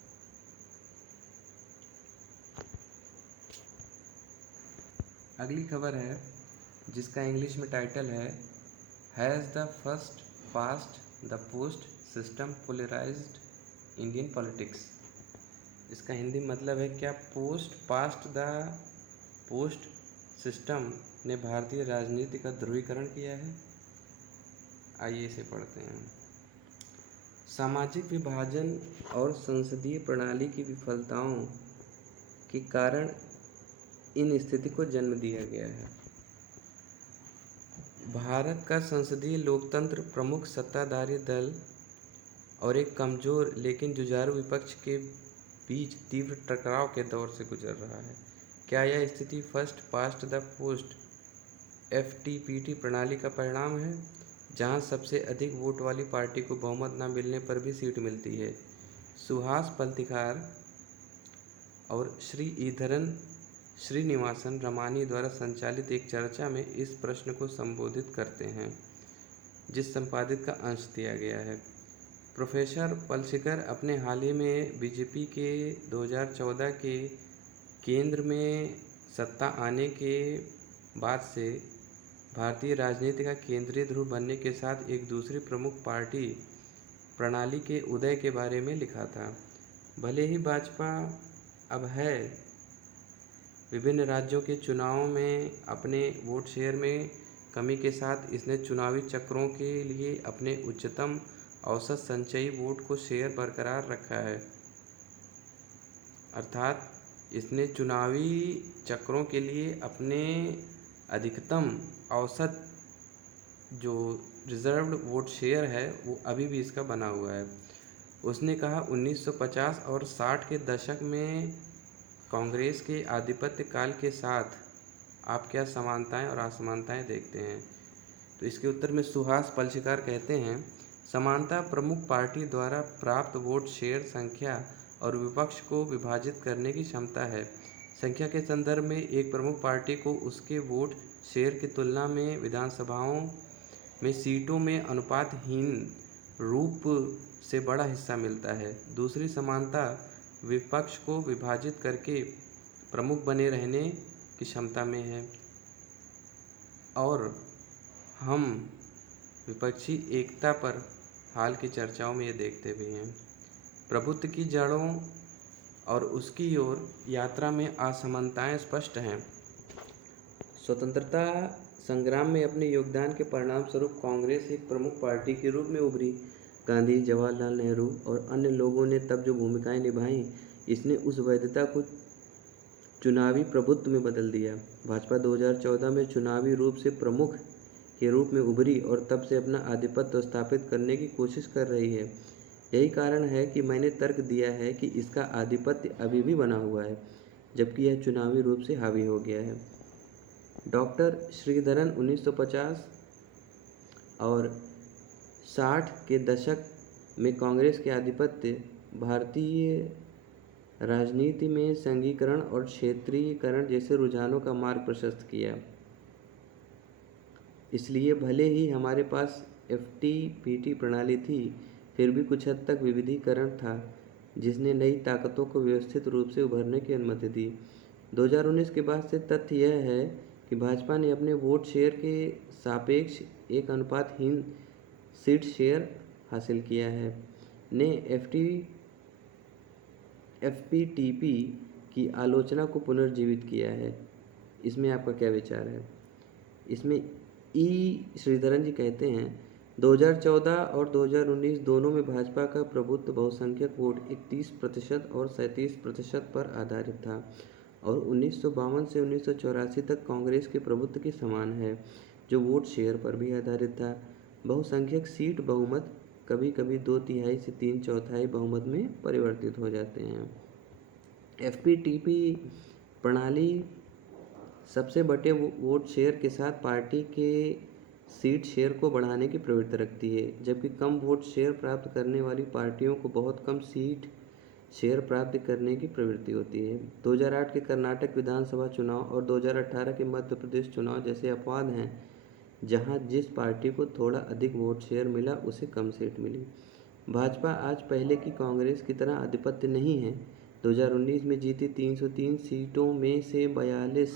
अगली खबर है जिसका इंग्लिश में टाइटल है has the first past the post system polarised Indian politics. इसका हिंदी मतलब है क्या post past the post system ने भारतीय राजनीति का ध्रुवीकरण किया है। आइए इसे पढ़ते हैं। सामाजिक विभाजन और संसदीय प्रणाली की विफलताओं के कारण इन स्थिति को जन्म दिया गया है। भारत का संसदीय लोकतंत्र प्रमुख सत्ताधारी दल और एक कमज़ोर लेकिन जुझारू विपक्ष के बीच तीव्र टकराव के दौर से गुजर रहा है। क्या यह स्थिति first past the post FTPT प्रणाली का परिणाम है, जहां सबसे अधिक वोट वाली पार्टी को बहुमत न मिलने पर भी सीट मिलती है। सुहास पल्तिकार और श्री ईधरन श्रीनिवासन रमानी द्वारा संचालित एक चर्चा में इस प्रश्न को संबोधित करते हैं, जिस संपादित का अंश दिया गया है। प्रोफेसर पलशिकर अपने हाल ही में बीजेपी के 2014 के केंद्र में सत्ता आने के बाद से भारतीय राजनीति का केंद्रीय ध्रुव बनने के साथ एक दूसरी प्रमुख पार्टी प्रणाली के उदय के बारे में लिखा था। भले ही भाजपा अब है विभिन्न राज्यों के चुनावों में अपने वोट शेयर में कमी के साथ इसने चुनावी चक्रों के लिए अपने उच्चतम औसत संचयी वोट को शेयर बरकरार रखा है। अर्थात इसने चुनावी चक्रों के लिए अपने अधिकतम औसत जो रिजर्व्ड वोट शेयर है वो अभी भी इसका बना हुआ है। उसने कहा 1950 और 60 के दशक में कांग्रेस के आधिपत्य काल के साथ आप क्या समानताएं और असमानताएं देखते हैं। तो इसके उत्तर में सुहास पलशिकार कहते हैं, समानता प्रमुख पार्टी द्वारा प्राप्त वोट शेयर संख्या और विपक्ष को विभाजित करने की क्षमता है। संख्या के संदर्भ में एक प्रमुख पार्टी को उसके वोट शेयर की तुलना में विधानसभाओं में सीटों में अनुपातहीन रूप से बड़ा हिस्सा मिलता है। दूसरी समानता विपक्ष को विभाजित करके प्रमुख बने रहने की क्षमता में है, और हम विपक्षी एकता पर हाल की चर्चाओं में ये देखते भी हैं। प्रभुत्व की जड़ों और उसकी ओर यात्रा में असमानताएं स्पष्ट हैं। स्वतंत्रता संग्राम में अपने योगदान के परिणाम स्वरूप कांग्रेस एक प्रमुख पार्टी के रूप में उभरी। गांधी, जवाहरलाल नेहरू और अन्य लोगों ने तब जो भूमिकाएं निभाई, इसने उस वैधता को चुनावी प्रभुत्व में बदल दिया। भाजपा 2014 में चुनावी रूप से प्रमुख के रूप में उभरी और तब से अपना आधिपत्य स्थापित करने की कोशिश कर रही है। यही कारण है कि मैंने तर्क दिया है कि इसका आधिपत्य अभी भी बना हुआ है, जबकि यह चुनावी रूप से हावी हो गया है। डॉक्टर श्रीधरन 1950 और 60 के दशक में कांग्रेस के आधिपत्य भारतीय राजनीति में संघीकरण और क्षेत्रीयकरण जैसे रुझानों का मार्ग प्रशस्त किया। इसलिए भले ही हमारे पास एफटीपीटी प्रणाली थी, फिर भी कुछ हद तक विविधीकरण था, जिसने नई ताकतों को व्यवस्थित रूप से उभरने की अनुमति दी। 2019 के बाद से तथ्य यह है कि भाजपा ने अपने वोट शेयर के सापेक्ष एक अनुपातहीन सीट शेयर हासिल किया है, ने एफपीटीपी की आलोचना को पुनर्जीवित किया है। इसमें आपका क्या विचार है? इसमें श्रीधरन जी कहते हैं, 2014 और 2019 दोनों में भाजपा का प्रभुत्व बहुसंख्यक वोट 31% और 37% पर आधारित था, और 1952 से 1984 तक कांग्रेस के प्रभुत्व के समान है, जो वोट शेयर पर भी आधारित था। बहुसंख्यक सीट बहुमत कभी कभी 2/3 से 3/4 बहुमत में परिवर्तित हो जाते हैं। एफपीटीपी प्रणाली सबसे बड़े वोट शेयर के साथ पार्टी के सीट शेयर को बढ़ाने की प्रवृत्ति रखती है, जबकि कम वोट शेयर प्राप्त करने वाली पार्टियों को बहुत कम सीट शेयर प्राप्त करने की प्रवृत्ति होती है। 2008 के कर्नाटक विधानसभा चुनाव और 2018 के मध्य प्रदेश चुनाव जैसे अपवाद हैं, जहां जिस पार्टी को थोड़ा अधिक वोट शेयर मिला उसे कम सीट मिली। भाजपा आज पहले की कांग्रेस की तरह आधिपत्य नहीं है। 2019 में जीती 303 सीटों में से 42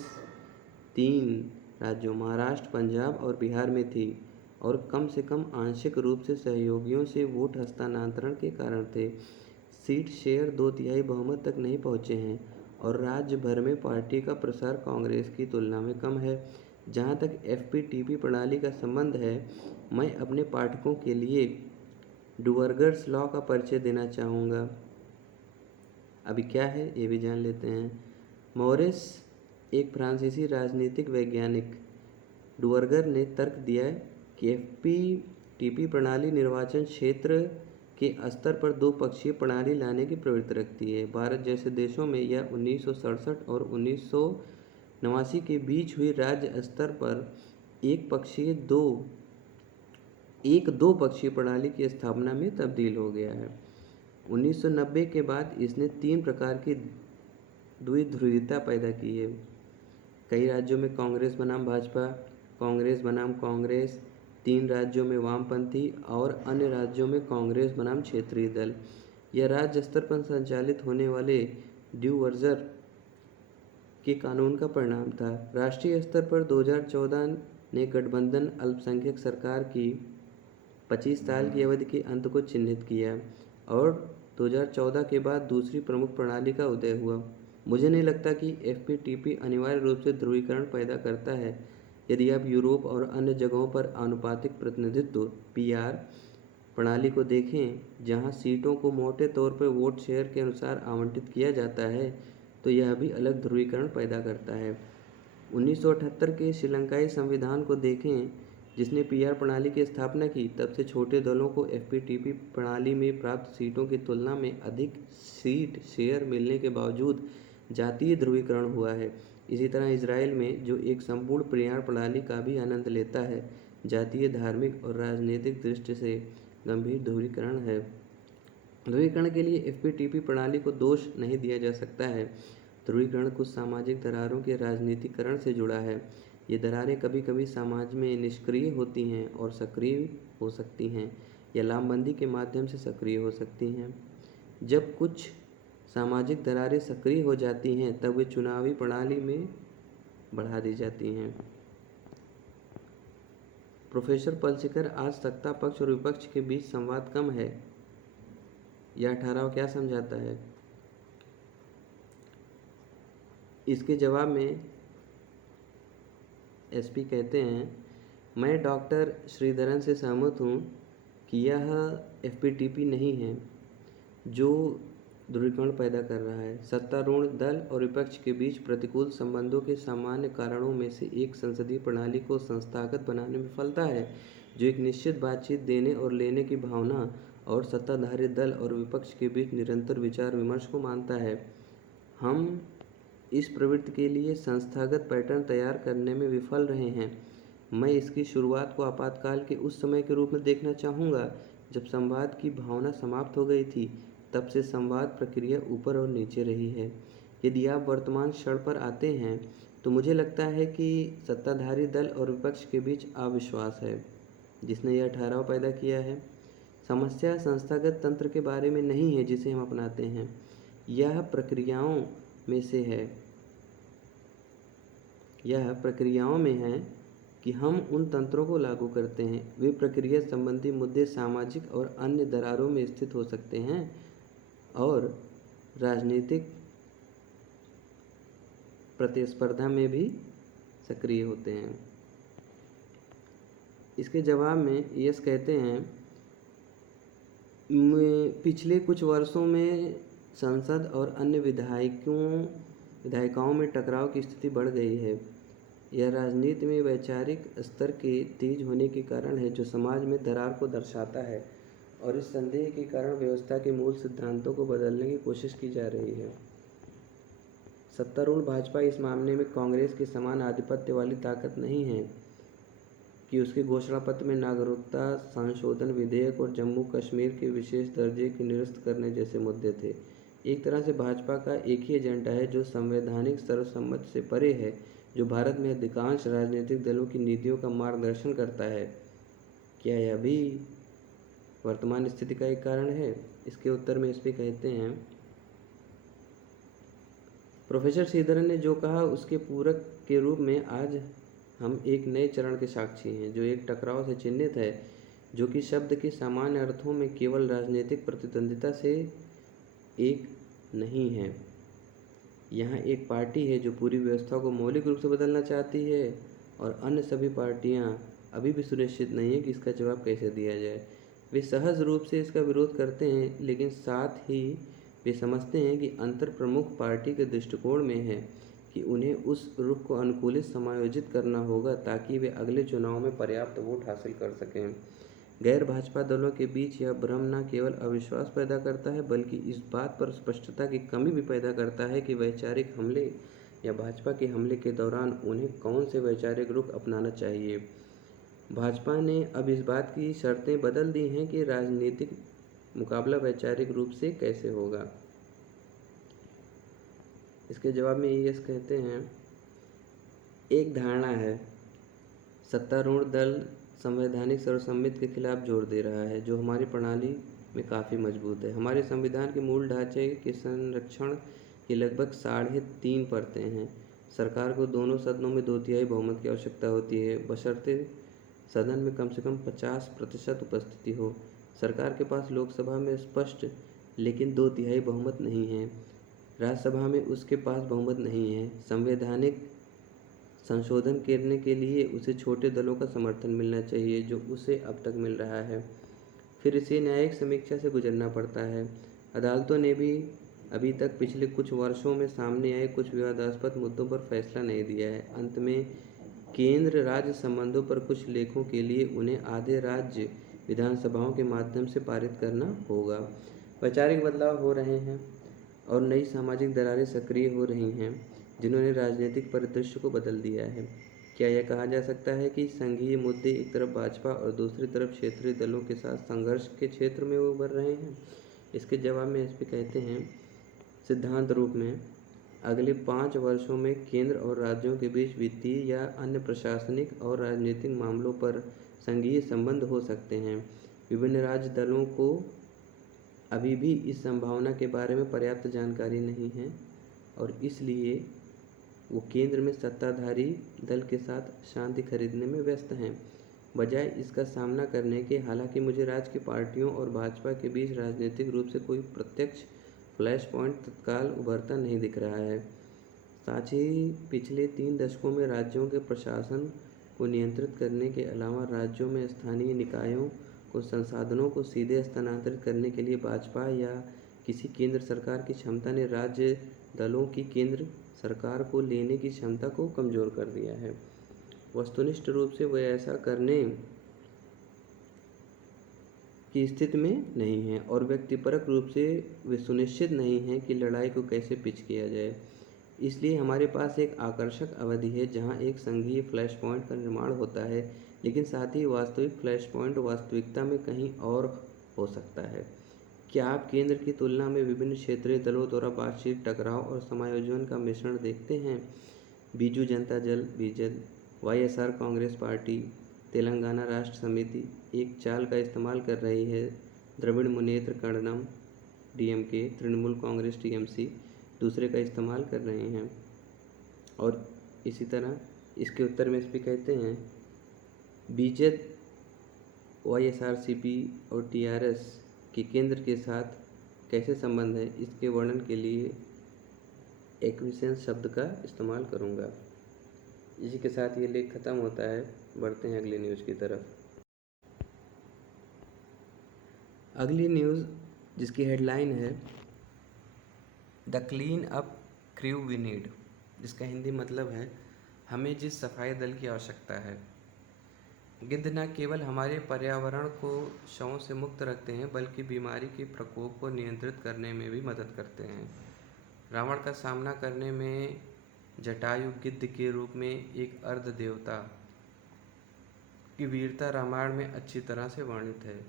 3 राज्यों महाराष्ट्र, पंजाब और बिहार में थी, और कम से कम आंशिक रूप से सहयोगियों से वोट हस्तांतरण के कारण थे। सीट शेयर 2/3 बहुमत तक नहीं पहुंचे हैं, और राज्य भर में पार्टी का प्रसार कांग्रेस की तुलना में कम है। जहां तक एफपीटीपी प्रणाली का संबंध है, मैं अपने पाठकों के लिए डुवर्गर्स लॉ का परिचय देना चाहूँगा। अभी क्या है ये भी जान लेते हैं। मॉरिस, एक फ्रांसीसी राजनीतिक वैज्ञानिक, डुवर्गर ने तर्क दिया कि एफपीटीपी प्रणाली निर्वाचन क्षेत्र के स्तर पर दो पक्षीय प्रणाली लाने की प्रवृत्ति रखती है। भारत जैसे देशों में यह 1967 और 1989 के बीच हुई राज्य स्तर पर एक दो पक्षीय प्रणाली की स्थापना में तब्दील हो गया है। 1990 के बाद इसने 3 प्रकार की द्विध्रुवीयता पैदा की है। कई राज्यों में कांग्रेस बनाम भाजपा, कांग्रेस बनाम कांग्रेस, 3 राज्यों में वामपंथी और अन्य राज्यों में कांग्रेस बनाम क्षेत्रीय दल। यह राज्य स्तर पर संचालित होने वाले ड्यूवर्जर के कानून का परिणाम था। राष्ट्रीय स्तर पर 2014 ने गठबंधन अल्पसंख्यक सरकार की 25 साल की अवधि के अंत को चिन्हित किया और 2014 के बाद दूसरी प्रमुख प्रणाली का उदय हुआ। मुझे नहीं लगता कि एफपीटीपी अनिवार्य रूप से ध्रुवीकरण पैदा करता है। यदि आप यूरोप और अन्य जगहों पर आनुपातिक प्रतिनिधित्व पीआर प्रणाली को देखें, जहां सीटों को मोटे तौर पर वोट शेयर के अनुसार आवंटित किया जाता है, तो यह भी अलग ध्रुवीकरण पैदा करता है। 1978 के श्रीलंकाई संविधान को देखें, जिसने पीआर प्रणाली की स्थापना की। तब से छोटे दलों को एफपीटीपी प्रणाली में प्राप्त सीटों की तुलना में अधिक सीट शेयर मिलने के बावजूद जातीय ध्रुवीकरण हुआ है। इसी तरह इजराइल में, जो एक संपूर्ण पीआर प्रणाली का भी आनंद लेता है, जातीय, धार्मिक और राजनीतिक दृष्टि से गंभीर ध्रुवीकरण है। ध्रुवीकरण के लिए एफपीटीपी प्रणाली को दोष नहीं दिया जा सकता है। ध्रुवीकरण कुछ सामाजिक दरारों के राजनीतिकरण से जुड़ा है। ये दरारें कभी कभी समाज में निष्क्रिय होती हैं और सक्रिय हो सकती हैं, या लामबंदी के माध्यम से सक्रिय हो सकती हैं। जब कुछ सामाजिक दरारें सक्रिय हो जाती हैं, तब वे चुनावी प्रणाली में बढ़ा दी जाती हैं। प्रोफेसर पलशिकर, आज सत्ता पक्ष और विपक्ष के बीच संवाद कम है, यह ठहराव क्या समझाता है? इसके जवाब में एसपी कहते हैं, मैं डॉक्टर श्रीधरन से सहमत हूँ कि यह एफपीटीपी नहीं है जो ध्रुवीकरण पैदा कर रहा है। सत्तारूढ़ दल और विपक्ष के बीच प्रतिकूल संबंधों के सामान्य कारणों में से एक संसदीय प्रणाली को संस्थागत बनाने में विफलता है, जो एक निश्चित बातचीत देने और लेने की भावना और सत्ताधारी दल और विपक्ष के बीच निरंतर विचार विमर्श को मानता है। हम इस प्रवृत्ति के लिए संस्थागत पैटर्न तैयार करने में विफल रहे हैं। मैं इसकी शुरुआत को आपातकाल के उस समय के रूप में देखना चाहूँगा जब संवाद की भावना समाप्त हो गई थी। तब से संवाद प्रक्रिया ऊपर और नीचे रही है। यदि आप वर्तमान क्षण पर आते हैं, तो मुझे लगता है कि सत्ताधारी दल और विपक्ष के बीच अविश्वास है, जिसने यह ठहराव पैदा किया है। समस्या संस्थागत तंत्र के बारे में नहीं है जिसे हम अपनाते हैं, यह प्रक्रियाओं में से है। यह प्रक्रियाओं में है कि हम उन तंत्रों को लागू करते हैं। वे प्रक्रिया संबंधी मुद्दे सामाजिक और अन्य दरारों में स्थित हो सकते हैं और राजनीतिक प्रतिस्पर्धा में भी सक्रिय होते हैं। इसके जवाब में यस कहते हैं, पिछले कुछ वर्षों में संसद और अन्य विधायिकाओं में टकराव की स्थिति बढ़ गई है। यह राजनीति में वैचारिक स्तर के तेज होने के कारण है, जो समाज में दरार को दर्शाता है, और इस संदेह के कारण व्यवस्था के मूल सिद्धांतों को बदलने की कोशिश की जा रही है। सत्तारूढ़ भाजपा इस मामले में कांग्रेस के समान आधिपत्य वाली ताकत नहीं है कि उसके घोषणा पत्र में नागरिकता संशोधन विधेयक और जम्मू कश्मीर के विशेष दर्जे के निरस्त करने जैसे मुद्दे थे। एक तरह से भाजपा का एक ही एजेंडा है जो संवैधानिक सर्वसम्मति से परे है, जो भारत में अधिकांश राजनीतिक दलों की नीतियों का मार्गदर्शन करता है। क्या यह भी वर्तमान स्थिति का एक कारण है? इसके उत्तर में एसपी कहते हैं, प्रोफेसर श्रीधरन ने जो कहा उसके पूरक के रूप में आज हम एक नए चरण के साक्षी हैं, जो एक टकराव से चिन्हित है, जो कि शब्द के सामान्य अर्थों में केवल राजनीतिक प्रतिद्वंदिता से एक नहीं है। यहाँ एक पार्टी है जो पूरी व्यवस्था को मौलिक रूप से बदलना चाहती है, और अन्य सभी पार्टियाँ अभी भी सुनिश्चित नहीं है कि इसका जवाब कैसे दिया जाए। वे सहज रूप से इसका विरोध करते हैं, लेकिन साथ ही वे समझते हैं कि अंतर प्रमुख पार्टी के दृष्टिकोण में है कि उन्हें उस रुख को अनुकूलित समायोजित करना होगा ताकि वे अगले चुनाव में पर्याप्त वोट हासिल कर सकें। गैर भाजपा दलों के बीच यह भ्रम न केवल अविश्वास पैदा करता है, बल्कि इस बात पर स्पष्टता की कमी भी पैदा करता है कि वैचारिक हमले या भाजपा के हमले के दौरान उन्हें कौन से वैचारिक रुख अपनाना चाहिए। भाजपा ने अब इस बात की शर्तें बदल दी हैं कि राजनीतिक मुकाबला वैचारिक रूप से कैसे होगा। इसके जवाब में ईएस कहते हैं, एक धारणा है, सत्तारूढ़ दल संवैधानिक सर्वसम्मति के खिलाफ जोर दे रहा है, जो हमारी प्रणाली में काफ़ी मजबूत है। हमारे संविधान के मूल ढांचे के संरक्षण की लगभग 3.5 परतें हैं। सरकार को दोनों सदनों में 2/3 बहुमत की आवश्यकता होती है, बशर्ते सदन में कम से कम 50% उपस्थिति हो। सरकार के पास लोकसभा में स्पष्ट लेकिन 2/3 बहुमत नहीं है। राज्यसभा में उसके पास बहुमत नहीं है। संवैधानिक संशोधन करने के लिए उसे छोटे दलों का समर्थन मिलना चाहिए, जो उसे अब तक मिल रहा है। फिर इसे न्यायिक समीक्षा से गुजरना पड़ता है। अदालतों ने भी अभी तक पिछले कुछ वर्षों में सामने आए कुछ विवादास्पद मुद्दों पर फैसला नहीं दिया है। अंत में केंद्र राज्य संबंधों पर कुछ लेखों के लिए उन्हें आधे राज्य विधानसभाओं के माध्यम से पारित करना होगा। वैचारिक बदलाव हो रहे हैं और नई सामाजिक दरारें सक्रिय हो रही हैं, जिन्होंने राजनीतिक परिदृश्य को बदल दिया है। क्या यह कहा जा सकता है कि संघीय मुद्दे एक तरफ भाजपा और दूसरी तरफ क्षेत्रीय दलों के साथ संघर्ष के क्षेत्र में उभर रहे हैं? इसके जवाब में एसपी कहते हैं, सिद्धांत रूप में अगले 5 वर्षों में केंद्र और राज्यों के बीच वित्तीय या अन्य प्रशासनिक और राजनीतिक मामलों पर संघीय संबंध हो सकते हैं। विभिन्न राज्य दलों को अभी भी इस संभावना के बारे में पर्याप्त जानकारी नहीं है और इसलिए वो केंद्र में सत्ताधारी दल के साथ शांति खरीदने में व्यस्त हैं, बजाय इसका सामना करने के। हालांकि मुझे राज्य की पार्टियों और भाजपा के बीच राजनीतिक रूप से कोई प्रत्यक्ष फ्लैश पॉइंट तत्काल उभरता नहीं दिख रहा है। साथ ही पिछले 3 दशकों में राज्यों के प्रशासन को नियंत्रित करने के अलावा राज्यों में स्थानीय निकायों को संसाधनों को सीधे स्थानांतरित करने के लिए भाजपा या किसी केंद्र सरकार की क्षमता ने राज्य दलों की केंद्र सरकार को लेने की क्षमता को कमज़ोर कर दिया है। वस्तुनिष्ठ रूप से वे ऐसा करने की स्थिति में नहीं है और व्यक्तिपरक रूप से वे सुनिश्चित नहीं हैं कि लड़ाई को कैसे पिच किया जाए। इसलिए हमारे पास एक आकर्षक अवधि है जहां एक संघीय फ्लैश पॉइंट का निर्माण होता है, लेकिन साथ ही वास्तविक फ्लैश पॉइंट वास्तविकता में कहीं और हो सकता है। क्या आप केंद्र की तुलना में विभिन्न क्षेत्रीय दलों द्वारा बातचीत, टकराव और समायोजन का मिश्रण देखते हैं? Biju Janata Dal BJD, YSR Congress party, Telangana Rashtra Samithi एक चाल का इस्तेमाल कर रही है। द्रविड़ मुनेत्र कड़नम डीएमके, तृणमूल कांग्रेस टीएमसी दूसरे का इस्तेमाल कर रहे हैं। और इसी तरह इसके उत्तर में एसपी कहते हैं, बीजेड, वाईएसआरसीपी और टीआरएस के केंद्र के साथ कैसे संबंध है, इसके वर्णन के लिए एक्विसेंस शब्द का इस्तेमाल करूंगा। इसी के साथ ये लेख खत्म होता है। बढ़ते हैं अगली न्यूज़ की तरफ। अगली न्यूज़ जिसकी हेडलाइन है, the clean up crew we need, जिसका हिंदी मतलब है, हमें जिस सफाई दल की आवश्यकता है। गिद्ध न केवल हमारे पर्यावरण को शवों से मुक्त रखते हैं, बल्कि बीमारी के प्रकोप को नियंत्रित करने में भी मदद करते हैं। रावण का सामना करने में जटायु गिद्ध के रूप में एक अर्ध देवता की वीरता रामायण में अच्छी तरह से वर्णित है।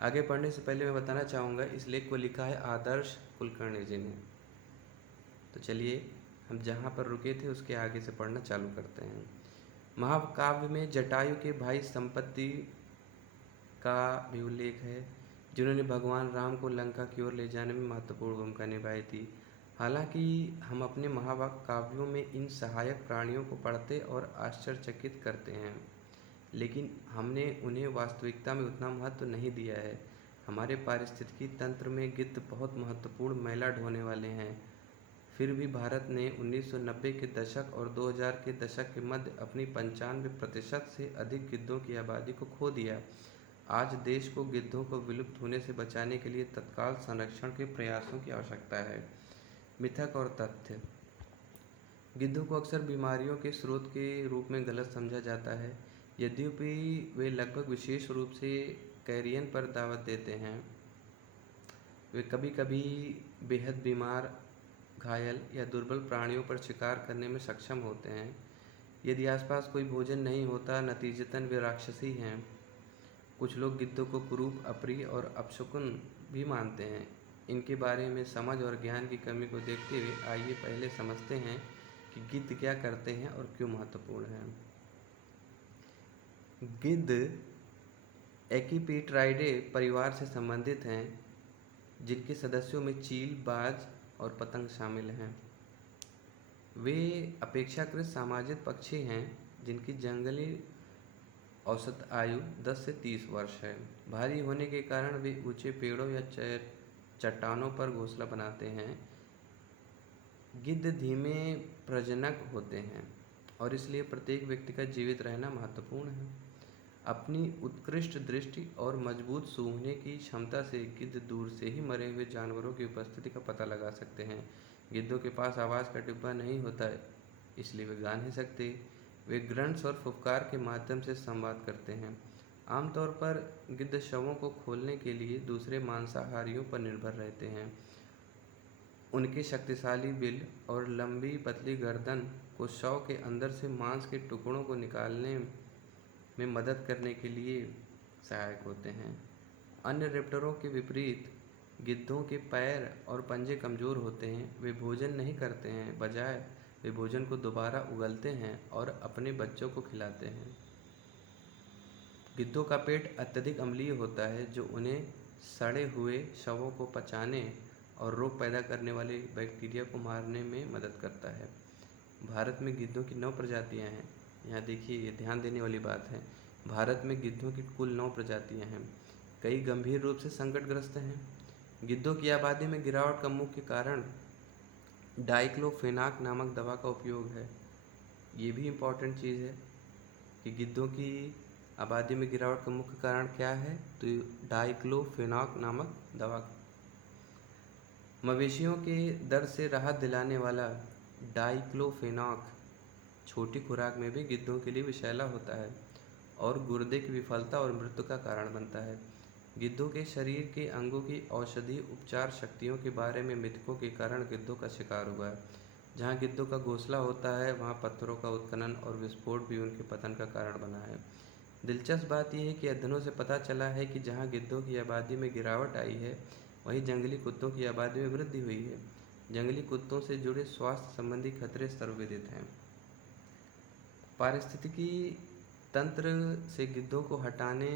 आगे पढ़ने से पहले मैं बताना चाहूँगा, इस लेख को लिखा है आदर्श कुलकर्णी जी ने। तो चलिए हम जहाँ पर रुके थे उसके आगे से पढ़ना चालू करते हैं। महाकाव्य में जटायु के भाई संपत्ति का भी उल्लेख है, जिन्होंने भगवान राम को लंका की ओर ले जाने में महत्वपूर्ण भूमिका निभाई थी। हालांकि हम अपने महाकाव्यों में इन सहायक प्राणियों को पढ़ते और आश्चर्यचकित करते हैं, लेकिन हमने उन्हें वास्तविकता में उतना महत्व नहीं दिया है। हमारे पारिस्थितिकी तंत्र में गिद्ध बहुत महत्वपूर्ण मैला ढोने वाले हैं। फिर भी भारत ने 1990 के दशक और 2000 के दशक के मध्य अपनी 95% से अधिक गिद्धों की आबादी को खो दिया। आज देश को गिद्धों को विलुप्त होने से बचाने के लिए तत्काल संरक्षण के प्रयासों की आवश्यकता है। मिथक और तथ्य। गिद्धों को अक्सर बीमारियों के स्रोत के रूप में गलत समझा जाता है, यद्यपि वे लगभग विशेष रूप से कैरियन पर दावत देते हैं। वे कभी कभी बेहद बीमार, घायल या दुर्बल प्राणियों पर शिकार करने में सक्षम होते हैं। यदि आसपास कोई भोजन नहीं होता, नतीजतन वे राक्षसी हैं। कुछ लोग गिद्धों को कुरूप, अप्रिय और अपशकुन भी मानते हैं। इनके बारे में समझ और ज्ञान की कमी को देखते हुए आइए पहले समझते हैं कि गिद्ध क्या करते हैं और क्यों महत्वपूर्ण हैं। गिद्ध एक्टिपिट्राइडे परिवार से संबंधित हैं, जिनके सदस्यों में चील, बाज और पतंग शामिल हैं। वे अपेक्षाकृत सामाजिक पक्षी हैं, जिनकी जंगली औसत आयु 10 से 30 वर्ष है। भारी होने के कारण वे ऊंचे पेड़ों या चट्टानों पर घोंसला बनाते हैं। गिद्ध धीमे प्रजनक होते हैं और इसलिए प्रत्येक व्यक्ति का जीवित रहना महत्वपूर्ण है। अपनी उत्कृष्ट दृष्टि और मजबूत सूंघने की क्षमता से गिद्ध दूर से ही मरे हुए जानवरों की उपस्थिति का पता लगा सकते हैं। गिद्धों के पास आवाज़ का डिब्बा नहीं होता है, इसलिए वे गा नहीं सकते। वे ग्रंट्स और फुफकार के माध्यम से संवाद करते हैं। आमतौर पर गिद्ध शवों को खोलने के लिए दूसरे मांसाहारियों पर निर्भर रहते हैं। उनके शक्तिशाली बिल और लंबी पतली गर्दन को शव के अंदर से मांस के टुकड़ों को निकालने में मदद करने के लिए सहायक होते हैं। अन्य रेप्टरों के विपरीत गिद्धों के पैर और पंजे कमज़ोर होते हैं। वे भोजन नहीं करते हैं, बजाय वे भोजन को दोबारा उगलते हैं और अपने बच्चों को खिलाते हैं। गिद्धों का पेट अत्यधिक अम्लीय होता है, जो उन्हें सड़े हुए शवों को पचाने और रोग पैदा करने वाले बैक्टीरिया को मारने में मदद करता है। भारत में गिद्धों की 9 प्रजातियां हैं। यहाँ देखिए, ये ध्यान देने वाली बात है। भारत में गिद्धों की कुल 9 प्रजातियां हैं। कई गंभीर रूप से संकटग्रस्त हैं। गिद्धों की आबादी में गिरावट का मुख्य कारण डाइक्लोफेनाक नामक दवा का उपयोग है। ये भी इम्पॉर्टेंट चीज़ है कि गिद्धों की आबादी में गिरावट का मुख्य कारण क्या है, तो डाइक्लोफेनाक नामक दवा। मवेशियों के दर्द से राहत दिलाने वाला डाइक्लोफेनाक छोटी खुराक में भी गिद्धों के लिए विषैला होता है और गुर्दे की विफलता और मृत्यु का कारण बनता है। गिद्धों के शरीर के अंगों की औषधि उपचार शक्तियों के बारे में मिथकों के कारण गिद्धों का शिकार हुआ है। जहाँ गिद्धों का घोंसला होता है, वहाँ पत्थरों का उत्खनन और विस्फोट भी उनके पतन का कारण बना है। दिलचस्प बात यह है कि अध्ययनों से पता चला है कि जहाँ गिद्धों की आबादी में गिरावट आई है, वहीं जंगली कुत्तों की आबादी में वृद्धि हुई है। जंगली कुत्तों से जुड़े स्वास्थ्य संबंधी खतरे सर्वविदित हैं। पारिस्थितिकी तंत्र से गिद्धों को हटाने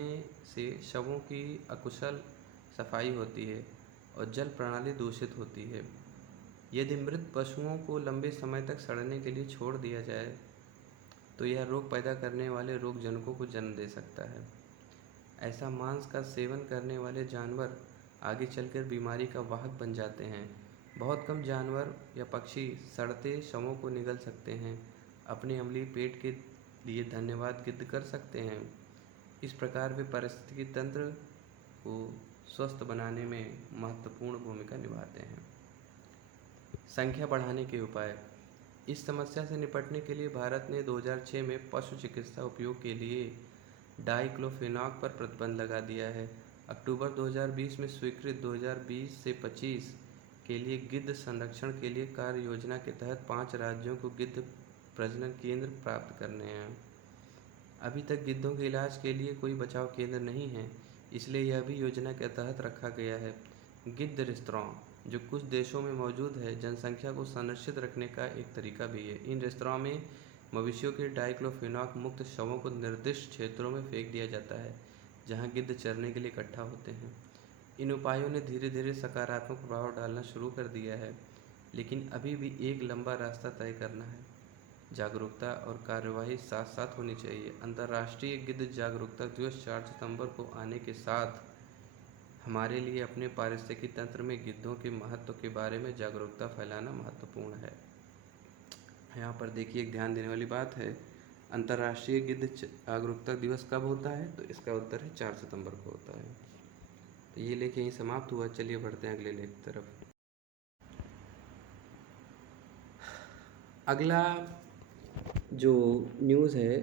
से शवों की अकुशल सफाई होती है और जल प्रणाली दूषित होती है। यदि मृत पशुओं को लंबे समय तक सड़ने के लिए छोड़ दिया जाए तो यह रोग पैदा करने वाले रोगजनकों को जन्म दे सकता है। ऐसा मांस का सेवन करने वाले जानवर आगे चलकर बीमारी का वाहक बन जाते हैं। बहुत कम जानवर या पक्षी सड़ते शवों को निगल सकते हैं। अपने अम्लीय पेट के लिए धन्यवाद गिद्ध कर सकते हैं। इस प्रकार वे पारिस्थितिकी तंत्र को स्वस्थ बनाने में महत्वपूर्ण भूमिका निभाते हैं। संख्या बढ़ाने के उपाय। इस समस्या से निपटने के लिए भारत ने 2006 में पशु चिकित्सा उपयोग के लिए डाइक्लोफेनाक पर प्रतिबंध लगा दिया है। अक्टूबर 2020 में स्वीकृत 2020 से 25 के लिए गिद्ध संरक्षण के लिए कार्य योजना के तहत 5 राज्यों को गिद्ध प्रजनन केंद्र प्राप्त करने हैं। अभी तक गिद्धों के इलाज के लिए कोई बचाव केंद्र नहीं है, इसलिए यह भी योजना के तहत रखा गया है। गिद्ध रेस्तरां, जो कुछ देशों में मौजूद है, जनसंख्या को संरक्षित रखने का एक तरीका भी है। इन रेस्तरां में मवेशियों के डाइक्लोफेनाक मुक्त शवों को निर्दिष्ट क्षेत्रों में फेंक दिया जाता है, जहां गिद्ध चरने के लिए इकट्ठा होते हैं। इन उपायों ने धीरे धीरे सकारात्मक प्रभाव डालना शुरू कर दिया है, लेकिन अभी भी एक लंबा रास्ता तय करना है। जागरूकता और कार्यवाही साथ साथ होनी चाहिए। अंतर्राष्ट्रीय गिद्ध जागरूकता दिवस 4 सितंबर को आने के साथ हमारे लिए अपने पारिस्थितिकी तंत्र में गिद्धों के महत्व के बारे में जागरूकता फैलाना महत्वपूर्ण है। यहाँ पर देखिए, एक ध्यान देने वाली बात है, अंतर्राष्ट्रीय गिद्ध जागरूकता दिवस कब होता है, तो इसका उत्तर है 4 सितंबर को होता है। तो ये लेख यहीं समाप्त हुआ। चलिए बढ़ते हैं अगले लेख की तरफ। अगला जो न्यूज़ है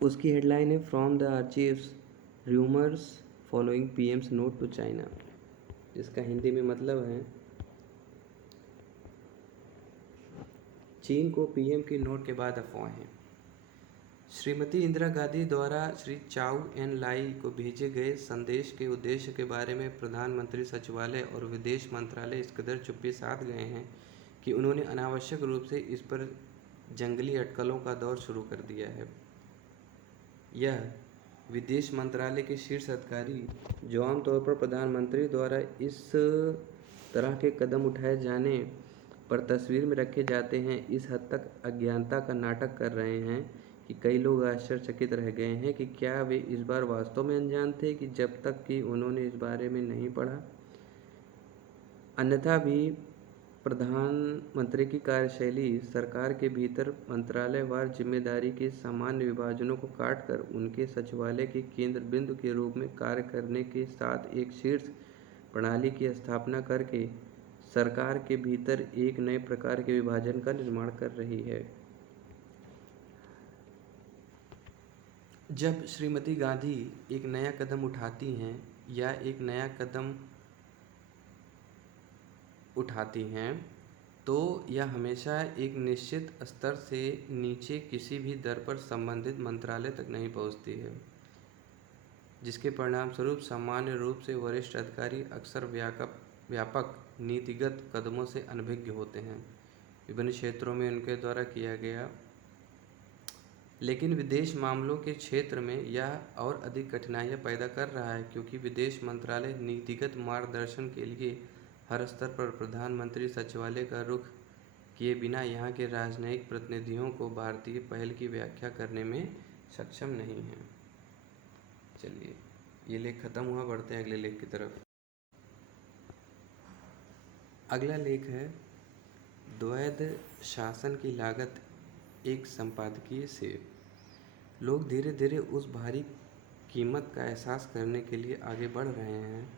उसकी हेडलाइन है from the archives rumours following PM's note to China. इसका हिंदी में मतलब है, चीन को पीएम के नोट के बाद अफवाहें। श्रीमती इंदिरा गांधी द्वारा श्री चाउ एन लाई को भेजे गए संदेश के उद्देश्य के बारे में प्रधानमंत्री सचिवालय और विदेश मंत्रालय इस कदर चुप्पी साध गए हैं कि उन्होंने अनावश्यक रूप से इस पर जंगली अटकलों का दौर शुरू कर दिया है। यह विदेश मंत्रालय के शीर्ष अधिकारी, जो आमतौर पर प्रधानमंत्री द्वारा इस तरह के कदम उठाए जाने पर तस्वीर में रखे जाते हैं, इस हद तक अज्ञानता का नाटक कर रहे हैं कि कई लोग आश्चर्यचकित रह गए हैं कि क्या वे इस बार वास्तव में अनजान थे कि जब तक कि उन्होंने इस बारे में नहीं पढ़ा। अन्यथा भी प्रधानमंत्री की कार्यशैली सरकार के भीतर मंत्रालयवार जिम्मेदारी के सामान्य विभाजनों को काटकर उनके सचिवालय के केंद्र बिंदु के रूप में कार्य करने के साथ एक शीर्ष प्रणाली की स्थापना करके सरकार के भीतर एक नए प्रकार के विभाजन का निर्माण कर रही है। जब श्रीमती गांधी एक नया कदम उठाती हैं या एक नया कदम उठाती हैं तो यह हमेशा एक निश्चित स्तर से नीचे किसी भी दर पर संबंधित मंत्रालय तक नहीं पहुंचती है, जिसके परिणामस्वरूप सामान्य रूप से वरिष्ठ अधिकारी अक्सर व्यापक नीतिगत कदमों से अनभिज्ञ होते हैं। विभिन्न क्षेत्रों में उनके द्वारा किया गया, लेकिन विदेश मामलों के क्षेत्र में यह और अधिक कठिनाइयां पैदा कर रहा है, क्योंकि विदेश मंत्रालय नीतिगत मार्गदर्शन के लिए हर स्तर पर प्रधानमंत्री सचिवालय का रुख किए बिना यहाँ के राजनयिक प्रतिनिधियों को भारतीय पहल की व्याख्या करने में सक्षम नहीं है। चलिए, ये लेख खत्म हुआ, बढ़ते हैं अगले लेख की तरफ। अगला लेख है द्वैध शासन की लागत, एक संपादकीय से। लोग धीरे धीरे उस भारी कीमत का एहसास करने के लिए आगे बढ़ रहे हैं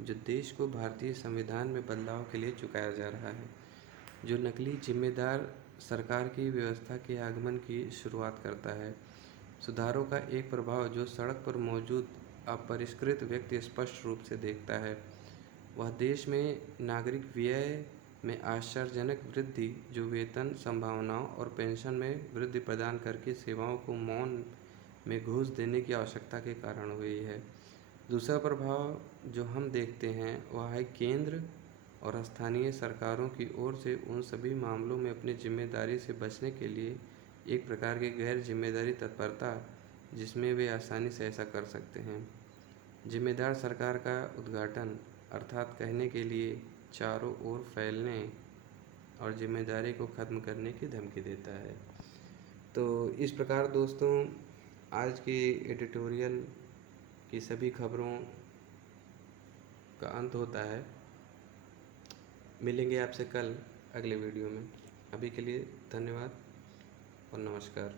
जो देश को भारतीय संविधान में बदलाव के लिए चुकाया जा रहा है, जो नकली जिम्मेदार सरकार की व्यवस्था के आगमन की शुरुआत करता है। सुधारों का एक प्रभाव जो सड़क पर मौजूद अपरिष्कृत व्यक्ति स्पष्ट रूप से देखता है, वह देश में नागरिक व्यय में आश्चर्यजनक वृद्धि, जो वेतन, संभावनाओं और पेंशन में वृद्धि प्रदान करके सेवाओं को मौन में घूस देने की आवश्यकता के कारण हुई है। दूसरा प्रभाव जो हम देखते हैं वह है केंद्र और स्थानीय सरकारों की ओर से उन सभी मामलों में अपनी जिम्मेदारी से बचने के लिए एक प्रकार की गैर जिम्मेदारी तत्परता, जिसमें वे आसानी से ऐसा कर सकते हैं। जिम्मेदार सरकार का उद्घाटन, अर्थात कहने के लिए चारों ओर फैलने और जिम्मेदारी को ख़त्म करने की धमकी देता है। तो इस प्रकार दोस्तों, आज की एडिटोरियल की सभी खबरों का अंत होता है। मिलेंगे आपसे कल अगले वीडियो में। अभी के लिए धन्यवाद और नमस्कार।